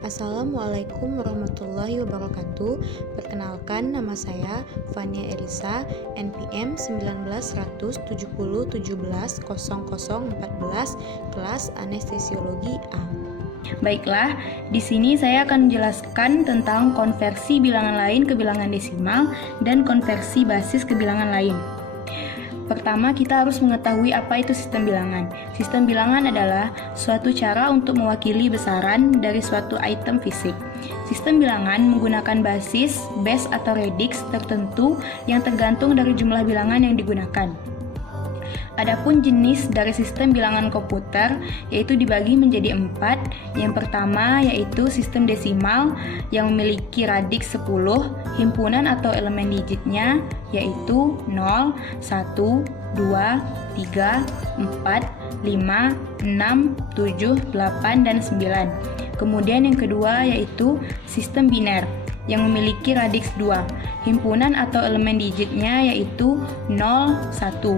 Assalamualaikum warahmatullahi wabarakatuh. Perkenalkan, nama saya Fania Elisa, NPM 19-170-17-0014, kelas anestesiologi A. Baiklah, di sini saya akan menjelaskan tentang konversi bilangan lain ke bilangan desimal dan konversi basis ke bilangan lain. Pertama, kita harus mengetahui apa itu sistem bilangan. Sistem bilangan adalah suatu cara untuk mewakili besaran dari suatu item fisik. Sistem bilangan menggunakan basis, base atau radix tertentu yang tergantung dari jumlah bilangan yang digunakan. Adapun jenis dari sistem bilangan komputer yaitu dibagi menjadi 4. Yang pertama yaitu sistem desimal yang memiliki radix 10, himpunan atau elemen digitnya yaitu 0, 1, 2, 3, 4, 5, 6, 7, 8, dan 9. Kemudian yang kedua yaitu sistem biner yang memiliki radix 2, himpunan atau elemen digitnya yaitu 0, 1.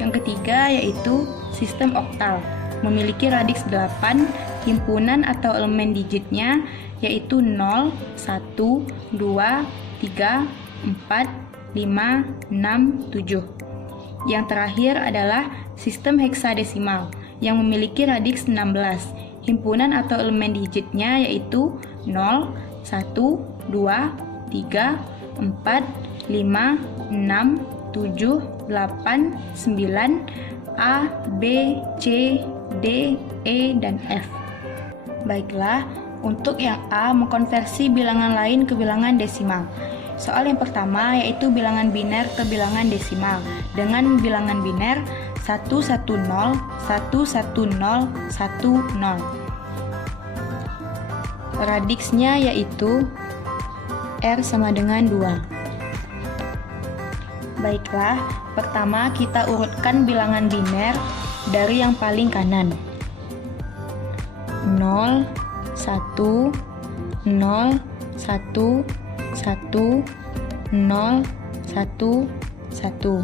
Yang ketiga yaitu sistem oktal, memiliki radix 8, himpunan atau elemen digitnya yaitu 0, 1, 2, 3, 4, 5, 6, 7. Yang terakhir adalah sistem heksadesimal yang memiliki radix 16, himpunan atau elemen digitnya yaitu 0, 1, 2, 3, 4, 5, 6, 7, 8, 9, A, B, C, D, E, dan F. Baiklah, untuk yang A mengkonversi bilangan lain ke bilangan desimal. Soal yang pertama yaitu bilangan biner ke bilangan desimal. Dengan bilangan biner 110, 110, 10. Radixnya yaitu R sama dengan 2. Baiklah, pertama kita urutkan bilangan biner dari yang paling kanan. 0, 1, 0, 1, 1, 0, 1, 1.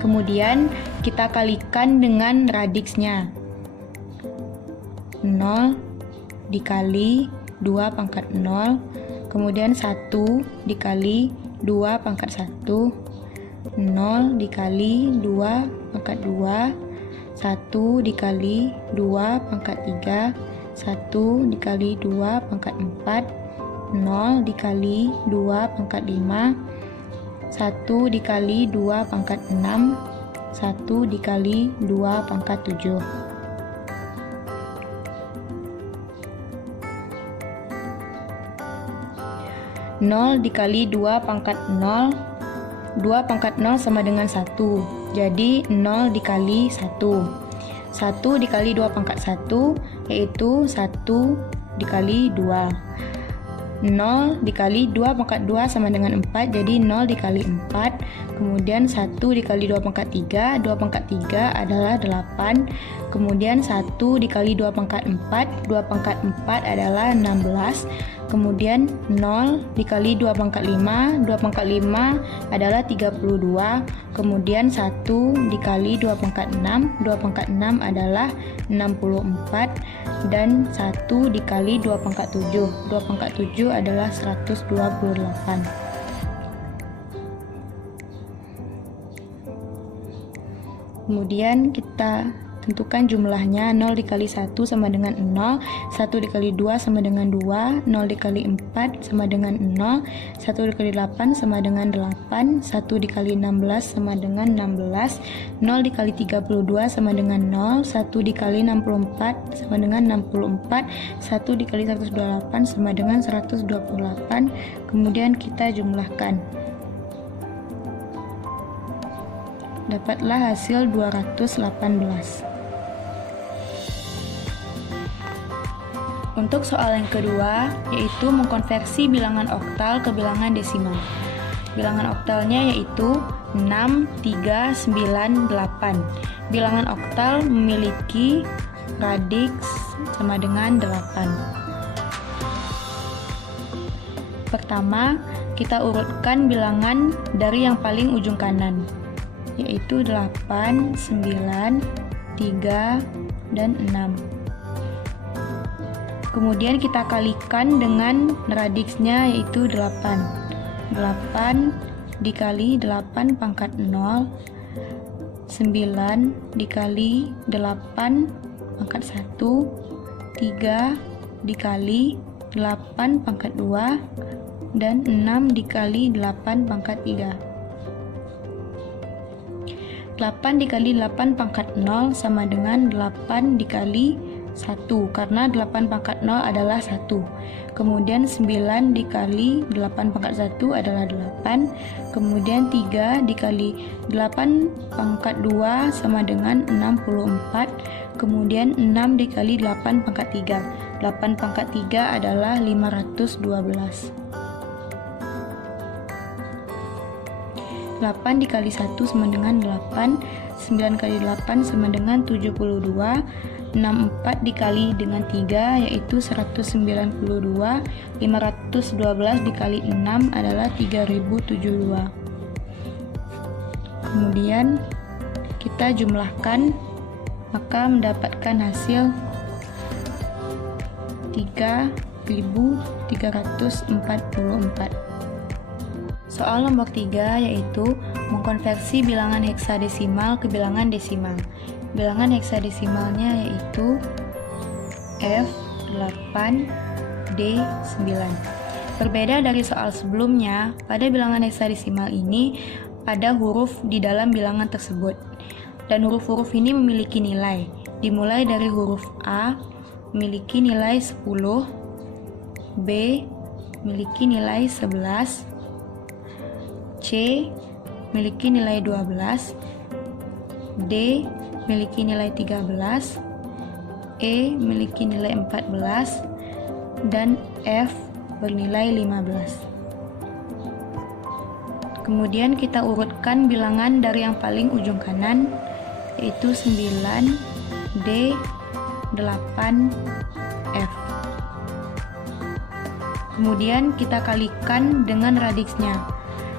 Kemudian kita kalikan dengan radixnya. 0 dikali 2 pangkat 0, kemudian 1 dikali 2 pangkat 1, 0 dikali 2 pangkat 2, 1 dikali 2 pangkat 3, 1 dikali 2 pangkat 4, 0 dikali 2 pangkat 5, 1 dikali 2 pangkat 6, 1 dikali 2 pangkat 7. Nol dikali 2 pangkat 0, 2 pangkat 0 sama dengan 1, jadi 0 dikali 1. 1 dikali 2 pangkat 1 yaitu 1 dikali 2. 0 dikali 2 pangkat 2 sama dengan 4, jadi 0 dikali 4. Kemudian 1 dikali 2 pangkat 3, 2 pangkat 3 adalah 8. Kemudian 1 dikali 2 pangkat 4, 2 pangkat 4 adalah 16. Kemudian 0 dikali 2 pangkat 5, 2 pangkat 5 adalah 32. Kemudian 1 dikali 2 pangkat 6, 2 pangkat 6 adalah 64. Dan 1 dikali 2 pangkat 7, 2 pangkat 7 adalah 128. Kemudian kita tentukan jumlahnya. 0 dikali 1 sama dengan 0, 1 dikali 2 sama dengan 2, 0 dikali 4 sama dengan 0, 1 dikali 8 sama dengan 8, 1 dikali 16 sama dengan 16, 0 dikali 32 sama dengan 0, 1 dikali 64 sama dengan 64, 1 dikali 128 sama dengan 128. Kemudian kita jumlahkan. Dapatlah hasil 218. Untuk soal yang kedua, yaitu mengkonversi bilangan oktal ke bilangan desimal. Bilangan oktalnya yaitu 6, 3, 9, 8. Bilangan oktal memiliki radix sama dengan 8. Pertama, kita urutkan bilangan dari yang paling ujung kanan, yaitu 8, 9, 3, dan 6. Kemudian kita kalikan dengan radiksnya yaitu 8. 8 dikali 8 pangkat 0, 9 dikali 8 pangkat 1, 3 dikali 8 pangkat 2, dan 6 dikali 8 pangkat 3. 8 dikali 8 pangkat 0 sama dengan 8 dikali 1, karena 8 pangkat 0 adalah 1. Kemudian 9 dikali 8 pangkat 1 adalah 8. Kemudian 3 dikali 8 pangkat 2 sama dengan 64. Kemudian 6 dikali 8 pangkat 3. 8 pangkat 3 adalah 512. 8 dikali 1 sama dengan 8. 9 kali 8 sama dengan 72. 64 dikali dengan 3 yaitu 192. 512 dikali 6 adalah 3072. Kemudian kita jumlahkan, maka mendapatkan hasil 3344. Soal nomor 3 yaitu mengkonversi bilangan heksadesimal ke bilangan desimal. Bilangan heksadesimalnya yaitu F8, D9. Berbeda dari soal sebelumnya, pada bilangan heksadesimal ini ada huruf di dalam bilangan tersebut. Dan huruf-huruf ini memiliki nilai. Dimulai dari huruf A memiliki nilai 10, B memiliki nilai 11, C memiliki nilai 12, D memiliki nilai 13, E memiliki nilai 14, dan F bernilai 15. Kemudian kita urutkan bilangan dari yang paling ujung kanan, yaitu 9, D, 8, F. Kemudian kita kalikan dengan radiksnya.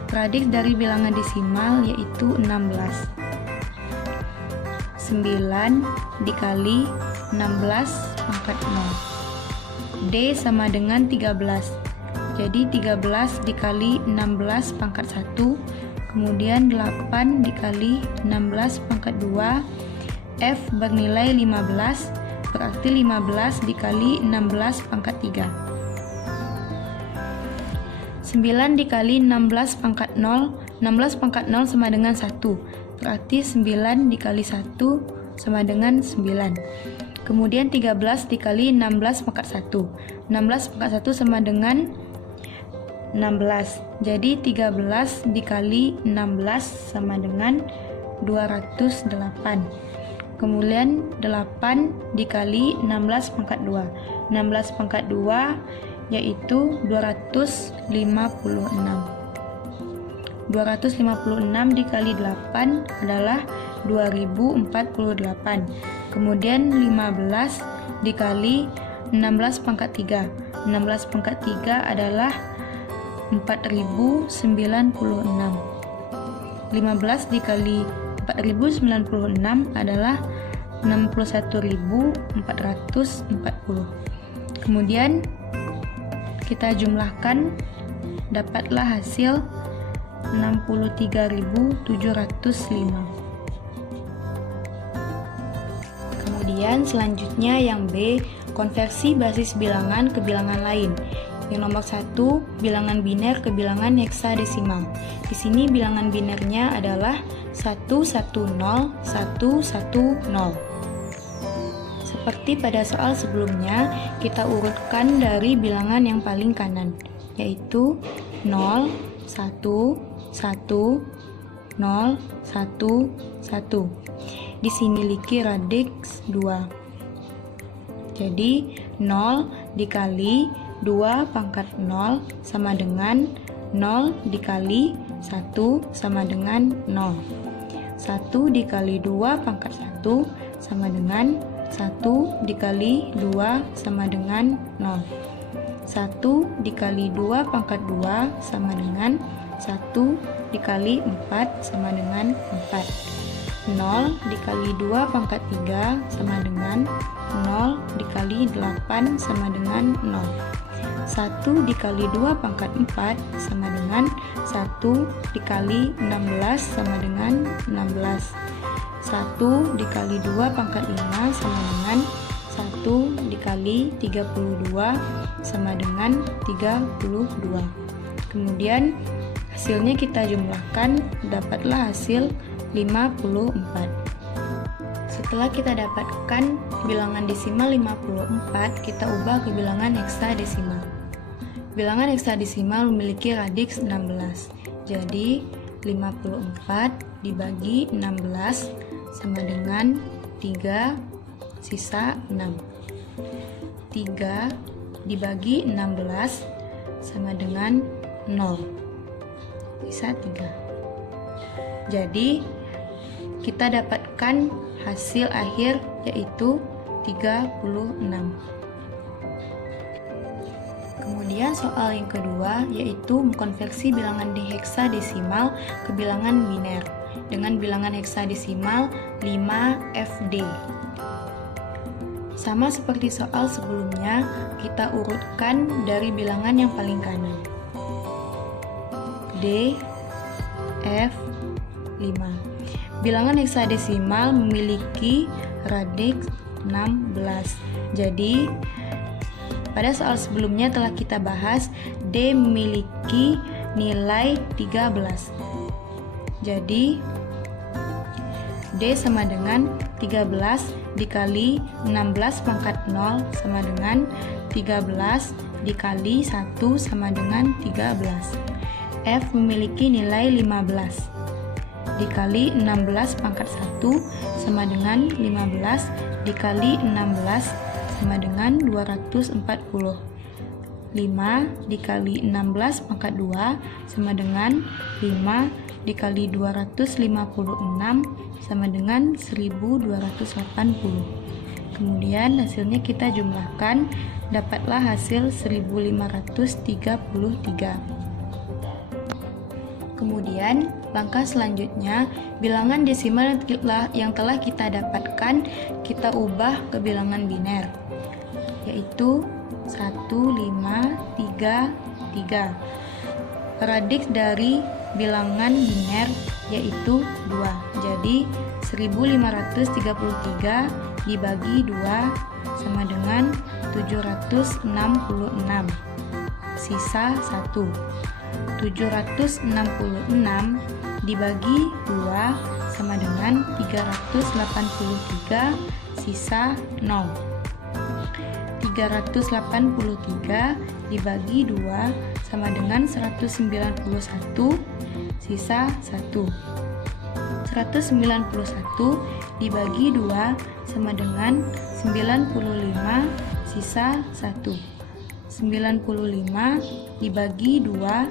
Radiks dari bilangan desimal yaitu 16. 9 dikali 16 pangkat 0. D sama dengan 13. Jadi 13 dikali 16 pangkat 1. Kemudian 8 dikali 16 pangkat 2. F bernilai 15. Berarti 15 dikali 16 pangkat 3. 9 dikali 16 pangkat 0. 16 pangkat 0 sama dengan 1. Berarti 9 dikali 1 sama dengan 9. Kemudian 13 dikali 16 pangkat 1. 16 pangkat 1 sama dengan 16. Jadi 13 dikali 16 sama dengan 208. Kemudian 8 dikali 16 pangkat 2. 16 pangkat 2 yaitu 256. 256 dikali 8 adalah 2048. Kemudian 15 dikali 16 pangkat 3. 16 pangkat 3 adalah 4096. 15 dikali 4096 adalah 61.440. Kemudian kita jumlahkan, dapatlah hasil 63.705. Kemudian selanjutnya yang B, konversi basis bilangan ke bilangan lain. Yang nomor 1, bilangan biner ke bilangan heksadesimal. Di sini bilangan binernya adalah 110, 110. Seperti pada soal sebelumnya, kita urutkan dari bilangan yang paling kanan, yaitu 0, 1, 1, 0, 1, 1. Di sini memiliki radiks 2. Jadi 0 dikali 2 pangkat 0 sama dengan 0 dikali 1 sama dengan 0. 1 dikali 2 pangkat 1 sama dengan 1 dikali 2 sama dengan 0. 1 dikali 2 pangkat 2 sama dengan 1 dikali 4 sama dengan 4. 0 dikali 2 pangkat 3 sama dengan 0 dikali 8 sama dengan 0. 1 dikali 2 pangkat 4 sama dengan 1 dikali 16 sama dengan 16. 1 dikali 2 pangkat 5 sama dengan 1 dikali 32 sama dengan 32. Kemudian hasilnya kita jumlahkan, dapatlah hasil 54. Setelah kita dapatkan bilangan desimal 54, kita ubah ke bilangan heksadesimal. Bilangan heksadesimal memiliki radiks 16. Jadi 54 dibagi 16 sama dengan 3 sisa 6. 3 dibagi 16 sama dengan 0 sisa 3. Jadi kita dapatkan hasil akhir yaitu 36. Kemudian soal yang kedua yaitu mengkonversi bilangan di heksadesimal ke bilangan biner dengan bilangan heksadesimal 5FD. Sama seperti soal sebelumnya, kita urutkan dari bilangan yang paling kanan. D, F, 5. Bilangan heksadesimal memiliki radiks 16. Jadi, pada soal sebelumnya telah kita bahas D memiliki nilai 13. Jadi, D sama dengan 13 dikali 16 pangkat 0 sama dengan 13 dikali 1 sama dengan 13. F memiliki nilai 15 dikali 16 pangkat 1 sama dengan 15 dikali 16 sama dengan 240. 5 dikali 16 pangkat 2 sama dengan 5 dikali 256 sama dengan 1280. Kemudian hasilnya kita jumlahkan, dapatlah hasil 1533. Kemudian langkah selanjutnya, bilangan desimal yang telah kita dapatkan kita ubah ke bilangan biner, yaitu 1533. Radiks dari bilangan biner yaitu 2. Jadi 1533 dibagi 2 sama dengan 766. Sisa 1. 766 dibagi 2 sama dengan 383, sisa 0. 383 dibagi 2 sama dengan 191, sisa 1. 191 dibagi 2 sama dengan 95, sisa 1. 95 dibagi 2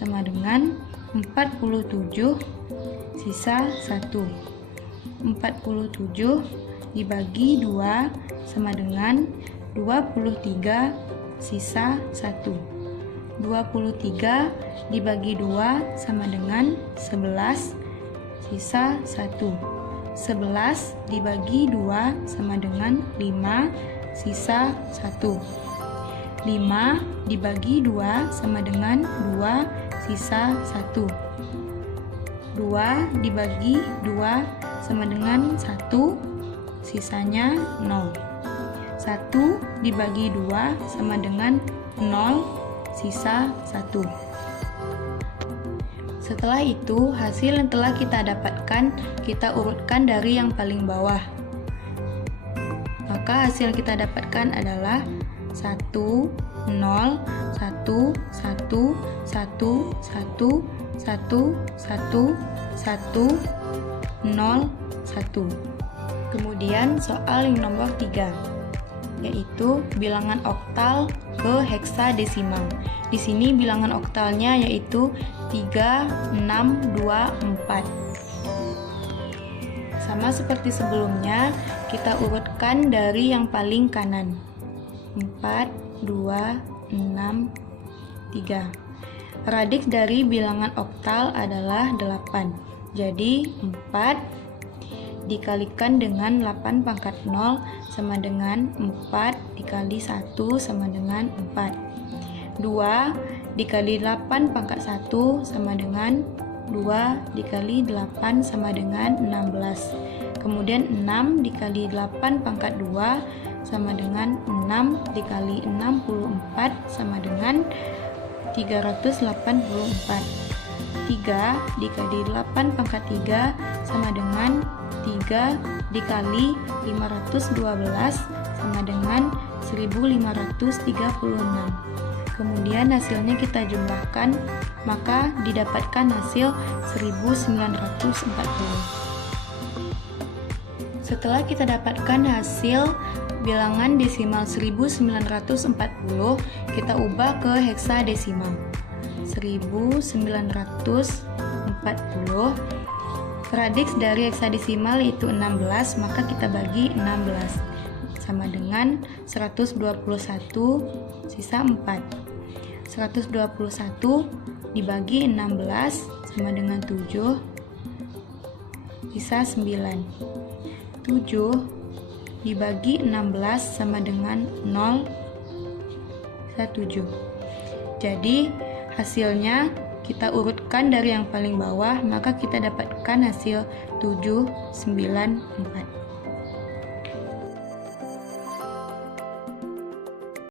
sama dengan 47, sisa 1. 47 dibagi 2 sama dengan 23, sisa 1. 23 dibagi 2 sama dengan 11, sisa 1. 11 dibagi 2 sama dengan 5, sisa 1. 5 dibagi 2 sama dengan 2, sisa 1. 2 dibagi 2 sama dengan 1, sisanya 0. 1 dibagi 2 sama dengan 0, sisa 1. Setelah itu, hasil yang telah kita dapatkan kita urutkan dari yang paling bawah. Maka hasil yang kita dapatkan adalah 1, 0, 1, 1, 1, 1, 1, 1, 1, 0, 1. Kemudian soal yang nomor 3, yaitu bilangan oktal ke heksadesimal. Di sini bilangan oktalnya yaitu 3, 6, 2, 4. Sama seperti sebelumnya, kita urutkan dari yang paling kanan. 4, 2, 6, 3. Radiks dari bilangan oktal adalah 8. Jadi 4 dikalikan dengan 8 pangkat 0 sama dengan 4 dikali 1 sama dengan 4. 2 dikali 8 pangkat 1 sama dengan 2 dikali 8 sama dengan 16. Kemudian 6 dikali 8 pangkat 2 sama dengan 6 dikali 64 sama dengan 384. 3 dikali 8 pangkat 3 sama dengan 3 dikali 512 sama dengan 1536. Kemudian hasilnya kita jumlahkan, maka didapatkan hasil 1940. Setelah kita dapatkan hasil bilangan desimal 1940, kita ubah ke heksadesimal. 1940 radix dari heksadesimal yaitu 16, maka kita bagi 16 sama dengan 121 sisa 4. 121 dibagi 16 sama dengan 7 sisa 9. 7 dibagi 16 sama dengan 0 sisa 7. Jadi hasilnya kita urutkan dari yang paling bawah, maka kita dapatkan hasil 794.